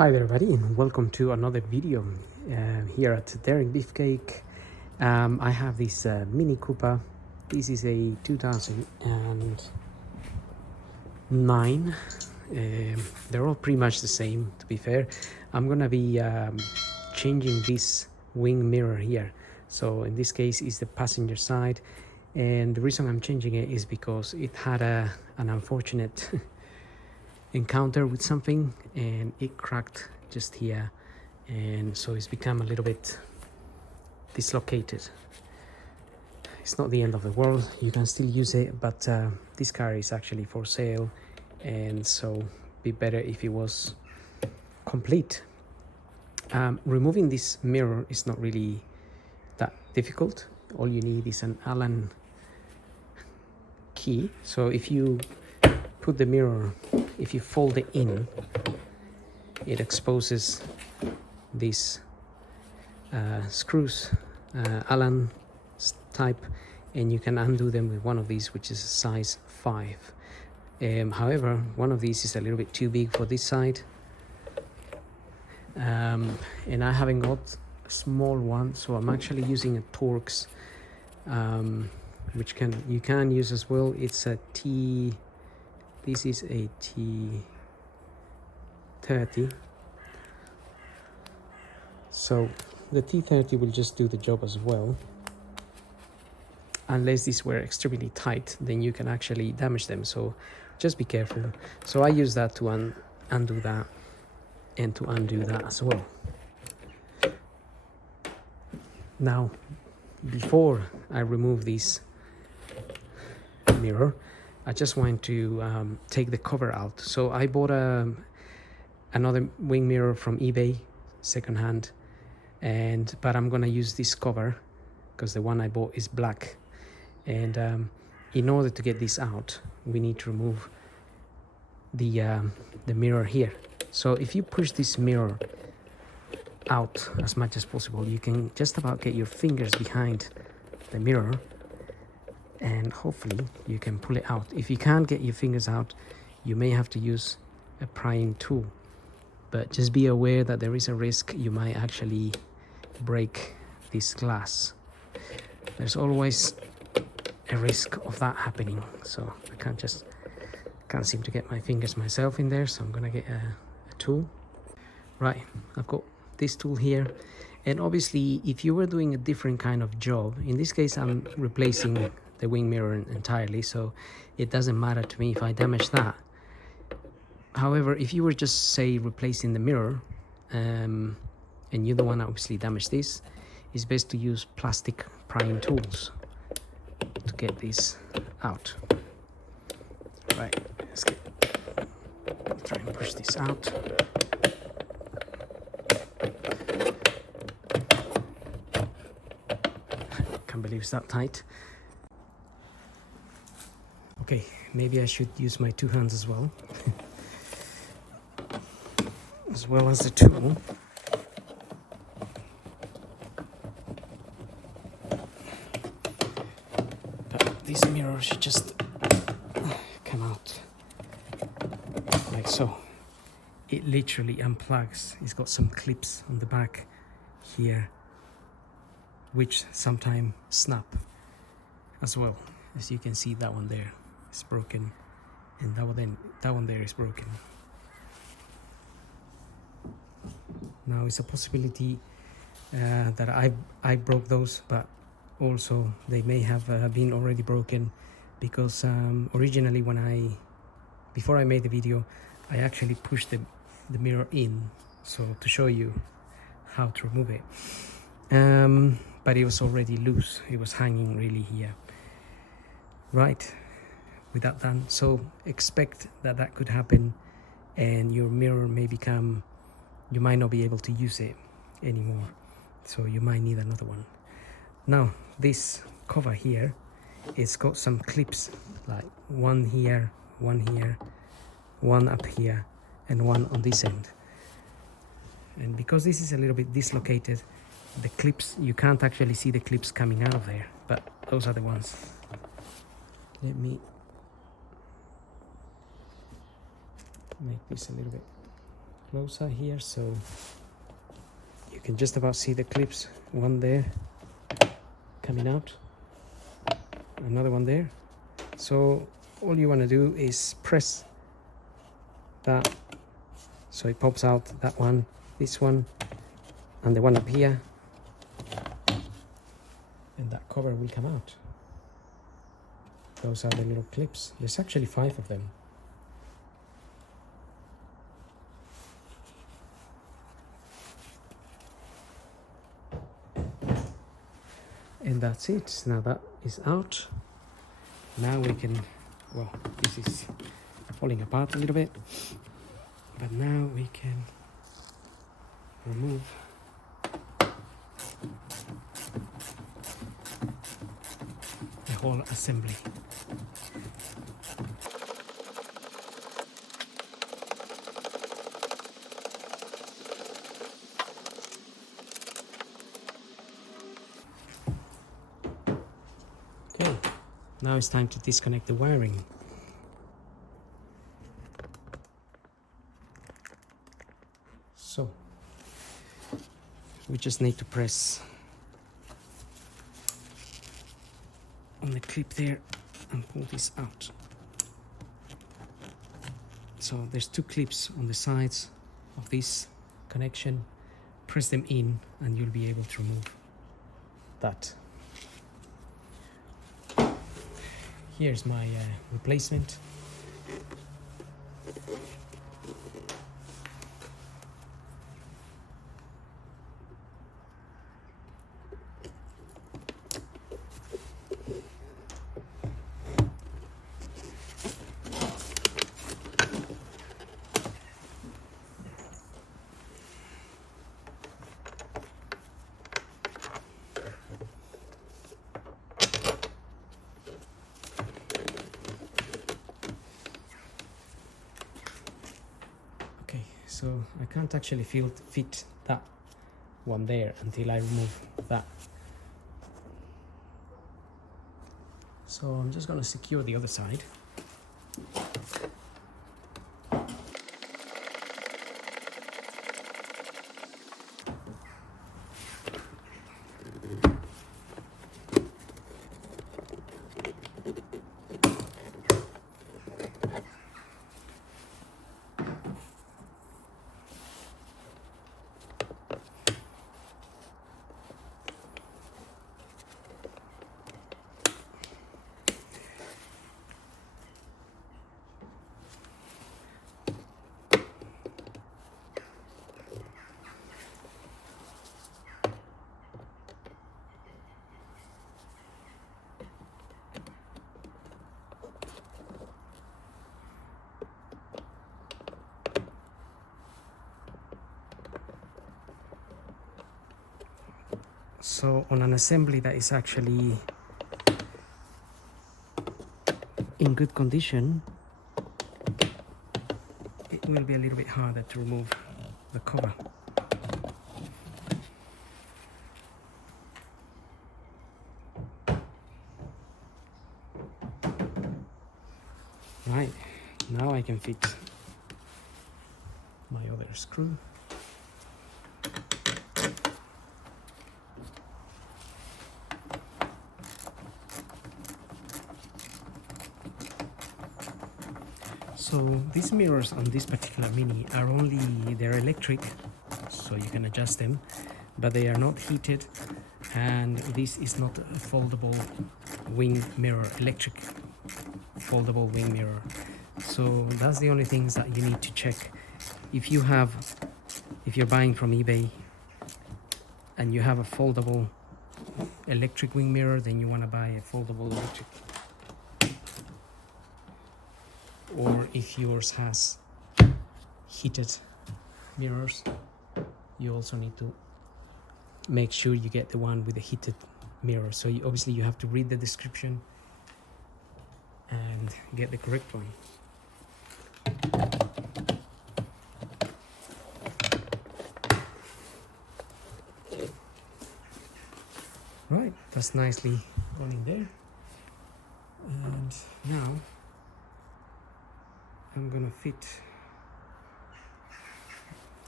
Hi there everybody, and welcome to another video here at Daring Beefcake. I have this Mini Cooper. This is a 2009. They're all pretty much the same, to be fair. I'm gonna be changing this wing mirror here. So in this case is the passenger side, and the reason I'm changing it is because it had an unfortunate encounter with something and it cracked just here, and so it's become a little bit dislocated. It's not the end of the world, you can still use it, but this car is actually for sale, and so it'd be better if it was complete. Removing this mirror is not really that difficult. All you need is an Allen key. So if you put the mirror, if you fold it in, it exposes these screws, Allen type, and you can undo them with one of these, which is a size 5. However, one of these is a little bit too big for this side, and I haven't got a small one, so I'm actually using a Torx, which you can use as well. It's a T. This is a T30, so the T30 will just do the job as well. Unless these were extremely tight, then you can actually damage them, so just be careful. So I use that to undo that and to undo that as well. Now, before I remove this mirror, I just want to take the cover out. So I bought another wing mirror from eBay, secondhand, but I'm gonna use this cover because the one I bought is black. And in order to get this out, we need to remove the mirror here. So if you push this mirror out as much as possible, you can just about get your fingers behind the mirror, and hopefully you can pull it out. If you can't get your fingers out, you may have to use a prying tool, but just be aware that there is a risk you might actually break this glass. There's always a risk of that happening, so I can't seem to get my fingers myself in there, so I'm gonna get a tool. Right, I've got this tool here, and obviously if you were doing a different kind of job, in this case I'm replacing the wing mirror entirely, so it doesn't matter to me if I damage that. However, if you were just, say, replacing the mirror, and you're the one that obviously damaged this, it's best to use plastic prying tools to get this out. Right, let's try and push this out. Can't believe it's that tight. Okay, maybe I should use my two hands as well, as well as the tool. But this mirror should just come out like so. It literally unplugs. It's got some clips on the back here, which sometimes snap as well. As you can see, that one there is broken, and that one there is broken. Now it's a possibility that I broke those, but also they may have been already broken, because originally before I made the video, I actually pushed the mirror in, so to show you how to remove it, but it was already loose. It was hanging really here. Right, with that done, so expect that could happen, and your mirror may become, you might not be able to use it anymore, so you might need another one. Now this cover here, it's got some clips, like one here, one up here, and one on this end. And because this is a little bit dislocated, the clips, you can't actually see the clips coming out of there, but those are the ones. Let me make this a little bit closer here so you can just about see the clips. One there coming out, another one there. So all you want to do is press that so it pops out, that one, this one, and the one up here, and that cover will come out. Those are the little clips. There's actually 5 of them. And that's it. Now that is out. Now we can, well, this is falling apart a little bit, but now we can remove the whole assembly. Okay, now it's time to disconnect the wiring. So we just need to press on the clip there and pull this out. So there's 2 clips on the sides of this connection. Press them in and you'll be able to remove that. Here's my replacement. So I can't actually fit that one there until I remove that. So I'm just going to secure the other side. So on an assembly that is actually in good condition, it will be a little bit harder to remove the cover. Right, now I can fit my other screw. So these mirrors on this particular Mini are they're electric, so you can adjust them, but they are not heated, and this is not a foldable wing mirror, electric foldable wing mirror. So that's the only things that you need to check. If you're buying from eBay and you have a foldable electric wing mirror, then you want to buy a foldable electric. Or if yours has heated mirrors, you also need to make sure you get the one with the heated mirror. So obviously you have to read the description and get the correct one. Right, that's nicely gone in there. And now I'm gonna fit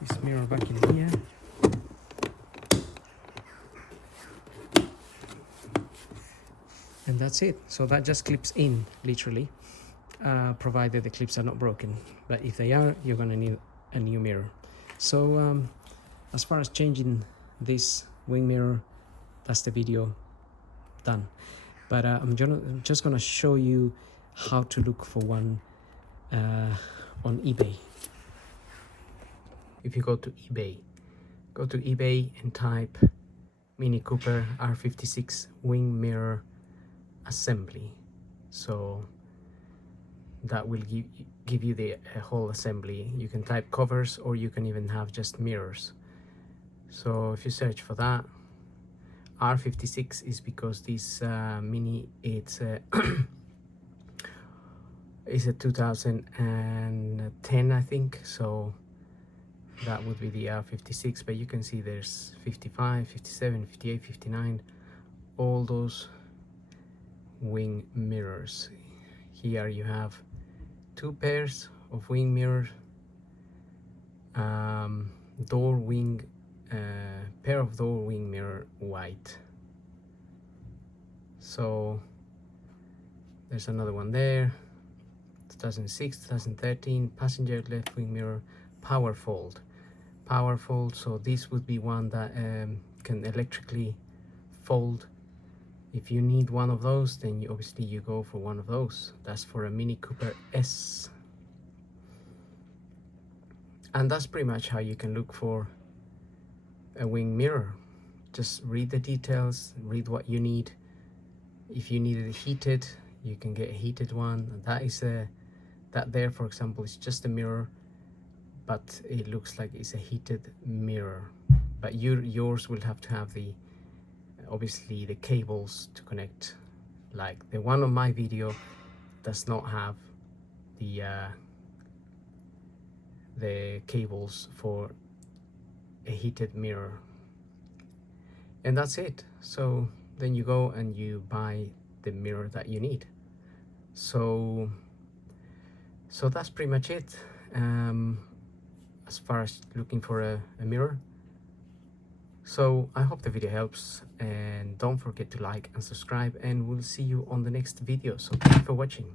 this mirror back in here. And that's it. So that just clips in, literally, provided the clips are not broken. But if they are, you're gonna need a new mirror. So as far as changing this wing mirror, that's the video done. But I'm just gonna show you how to look for one on eBay. If you go to eBay and type Mini Cooper R56 wing mirror assembly. So that will give you the whole assembly. You can type covers, or you can even have just mirrors. So if you search for that, R56 is because this Mini, it's is a 2010, I think, so that would be the R56. But you can see there's 55, 57, 58, 59, all those wing mirrors. Here you have 2 pairs of wing mirrors, door wing, pair of door wing mirror white. So there's another one there, 2006, 2013, passenger left wing mirror power fold. So this would be one that can electrically fold. If you need one of those, then obviously you go for one of those. That's for a Mini Cooper S. And that's pretty much how you can look for a wing mirror. Just read the details, read what you need. If you need it heated, you can get a heated one. That is that there, for example, is just a mirror, but it looks like it's a heated mirror. But yours will have to have the, obviously, the cables to connect. Like the one on my video does not have the cables for a heated mirror. And that's it. So then you go and you buy the mirror that you need. So that's pretty much it as far as looking for a mirror. So I hope the video helps, and don't forget to like and subscribe, and we'll see you on the next video. So thank you for watching.